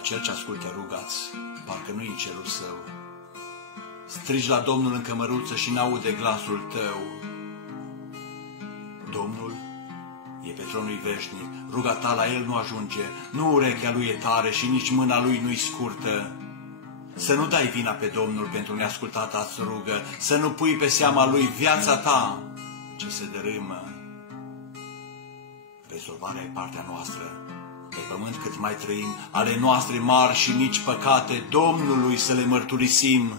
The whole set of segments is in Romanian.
Dar cel ce ascultă rugați, parcă nu-i în cerul său. Strigi la Domnul în cămăruță și n-aude glasul tău. Domnul e pe tronul veșnic, ruga ta la el nu ajunge, nu urechea lui e tare și nici mâna lui nu-i scurtă. Să nu dai vina pe Domnul pentru neascultata-ți rugă, să nu pui pe seama lui viața ta ce se dărâmă. Rezolvarea e partea noastră. Pe pământ cât mai trăim, ale noastre mari și mici păcate, Domnului să le mărturisim.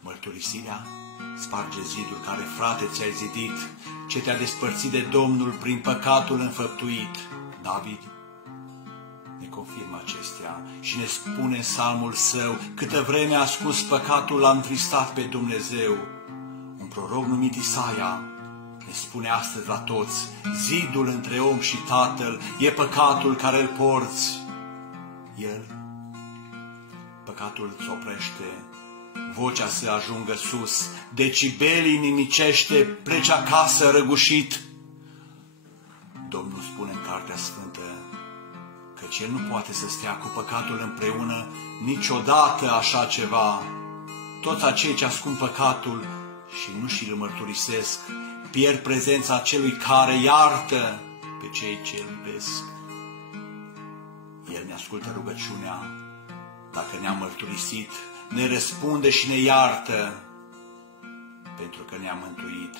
Mărturisirea sparge zidul care, frate, ți-ai zidit, ce te-a despărțit de Domnul prin păcatul înfăptuit. David ne confirmă acestea și ne spune în psalmul său, câtă vreme a ascuns păcatul l-a întristat pe Dumnezeu. Un proroc numit Isaia ne spune astăzi la toți, zidul între om și Tatăl e păcatul care îl porți. El, păcatul îți oprește, vocea să ajungă sus, decibelii nimicește, pleci acasă răgușit. Domnul spune în Cartea Sfântă că cel nu poate să stea cu păcatul împreună niciodată așa ceva. Toți acei ce ascund păcatul și nu și-l mărturisesc, pierd prezența celui care iartă pe cei ce îl iubesc. El ne ascultă rugăciunea, dacă ne-a mărturisit, ne răspunde și ne iartă, pentru că ne-a mântuit.